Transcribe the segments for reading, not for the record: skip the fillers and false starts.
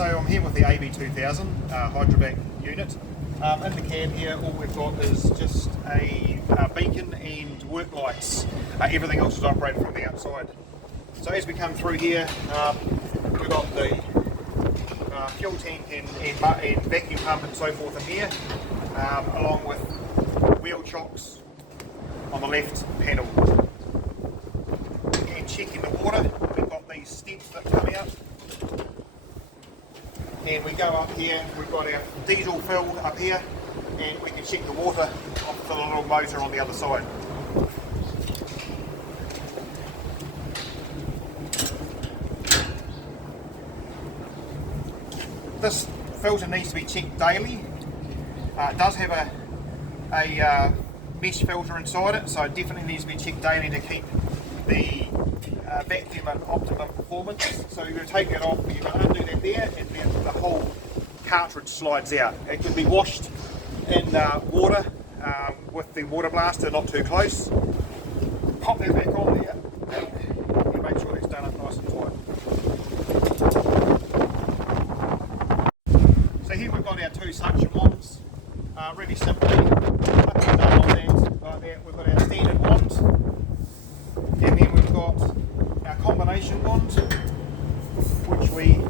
So I'm here with the AV2000 Allvac unit. In the cab here, all we've got is just a beacon and work lights. Everything else is operated from the outside. So as we come through here, we've got the fuel tank and vacuum pump and so forth in here, along with wheel chocks on the left panel. And checking the water, we've got these steps that come out. And we go up here, we've got our diesel fill up here, and we can check the water off the little motor on the other side. This filter needs to be checked daily. It does have a mesh filter inside it, so it definitely needs to be checked daily to keep the vacuum at optimum performance. So you're going to take that off, you're going to undo that there, and then the whole cartridge slides out. It can be washed in water with the water blaster, not too close. Pop that back on there, and make sure that's done up nice and tight. So here we've got our two suction wands. Really simply, up and down on that, like that. We've got our standard wand, and then we've got our combination wand, which we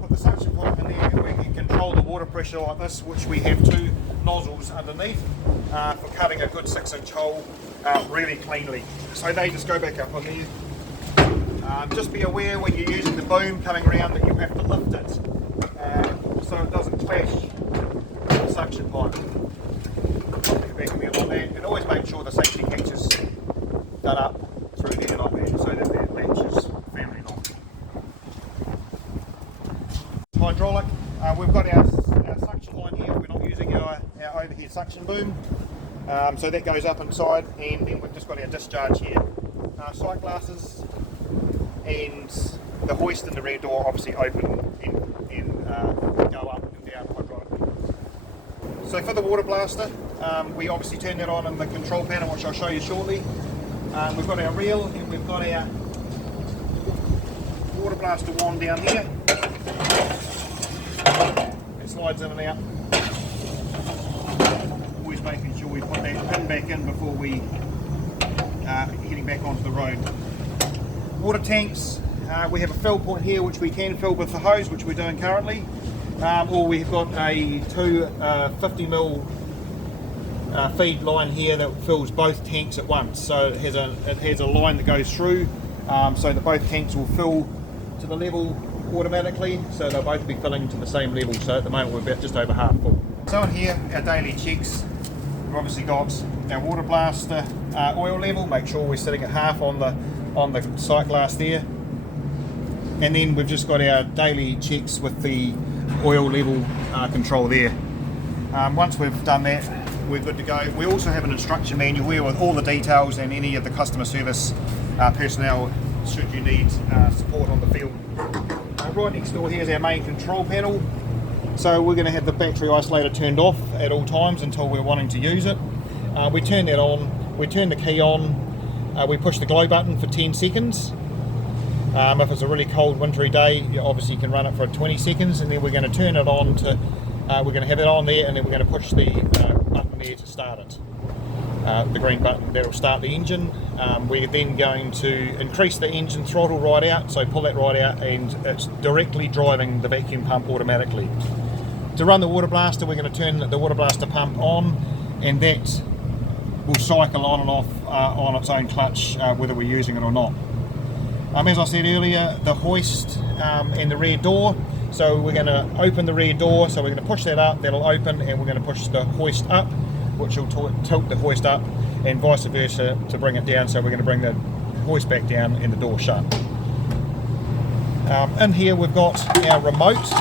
put the suction pipe in there, and we can control the water pressure like this, which we have two nozzles underneath for cutting a good 6-inch hole really cleanly. So they just go back up on there. Just be aware when you're using the boom coming around that you have to lift it so it doesn't clash with the suction pipe. Back in there like that, and always make sure the safety catch is done up through there like that, so that that latch is firmly locked. Hydraulic, we've got our suction line here. We're not using our overhead suction boom, so that goes up inside, and then we've just got our discharge here. Sight glasses and the hoist and the rear door obviously open and go up and down hydraulically. So for the water blaster, we obviously turn that on in the control panel, which I'll show you shortly. We've got our reel, and we've got our water blaster wand down here. It slides in and out. Always making sure we put that pin back in before we heading back onto the road. Water tanks, we have a fill point here which we can fill with the hose, which we're doing currently, or we've got a two 50mm feed line here that fills both tanks at once. So it has a line that goes through, so that both tanks will fill to the level automatically, so they'll both be filling to the same level. So at the moment we're about just over half full. So in here, our daily checks, we've obviously got our water blaster oil level, make sure we're sitting at half on the sight glass there, and then we've just got our daily checks with the oil level control there. Once we've done that, we're good to go. We also have an instruction manual here with all the details and any of the customer service personnel should you need support on the field. Right next door here is our main control panel. So we're going to have the battery isolator turned off at all times until we're wanting to use it. We turn that on, we turn the key on, we push the glow button for 10 seconds. If it's a really cold wintry day, you obviously can run it for 20 seconds, and then we're going to turn it on to, we're going to have it on there, and then we're going to push the button there to start it. The green button, that'll start the engine. We're then going to increase the engine throttle right out, so pull that right out, and it's directly driving the vacuum pump automatically. To run the water blaster, we're going to turn the water blaster pump on, and that will cycle on and off on its own clutch, whether we're using it or not. As I said earlier, the hoist and the rear door, so we're going to open the rear door, so we're going to push that up, that'll open, and we're going to push the hoist up, which will tilt the hoist up, and vice versa to bring it down, so we're going to bring the hoist back down and the door shut. In here we've got our remote.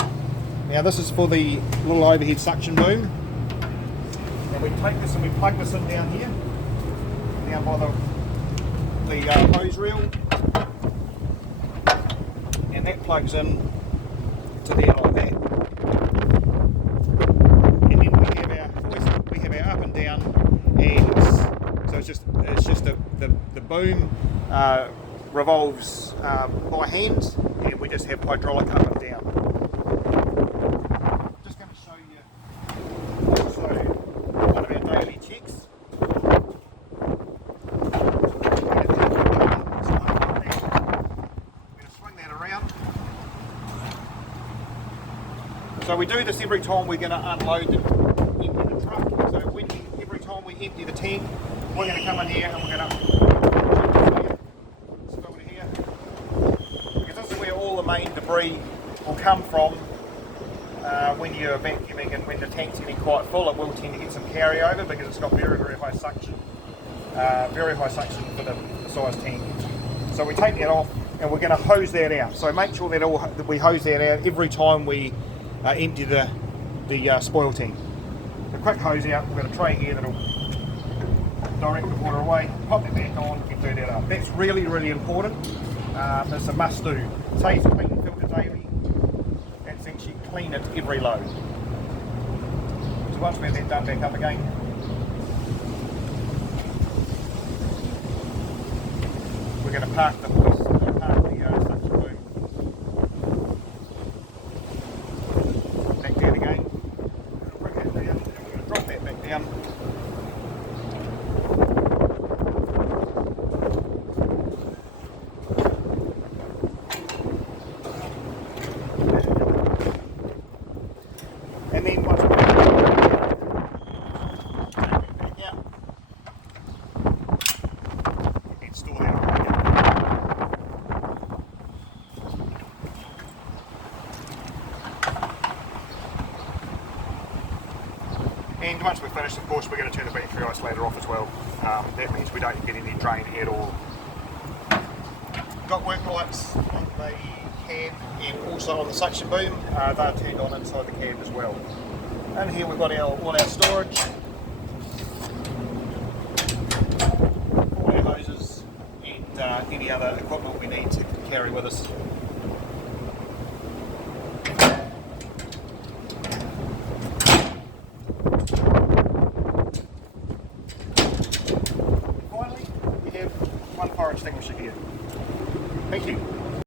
Now this is for the little overhead suction boom, and we take this and we plug this in down here, down by the hose reel, and that plugs in to there like that. And then we have our hoist, we have our up and down, and so it's just the boom revolves by hand, and we just have hydraulic up and down. So we do this every time we're going to unload the truck. So every time we empty the tank, we're going to come in here and we're going to fill it here. Because this is where all the main debris will come from when you're vacuuming, and when the tank's getting quite full, it will tend to get some carryover because it's got very, very high suction. Very high suction for the size tank. So we take that off and we're going to hose that out. So make sure that we hose that out every time we empty the spoil tank. A quick hose out. We've got a tray here that'll direct the water away. Pop it back on and fill that up. That's really, really important. It's a must do. Say to clean the filter daily. That's actually clean it every load. So once we have that done, back up again. We're going to park the suction boom. Back down again. Bring that down, and we're going to drop that back down. And then once we're back out, and store that on. And once we're finished, of course, we're going to turn the battery isolator off as well. That means we don't get any drain at all. Got work lights on the cab and also on the suction boom. They're turned on inside the cab as well. And here we've got all our storage, all our hoses, and any other equipment we need to carry with us. Finally, we have one fire extinguisher here. Thank you.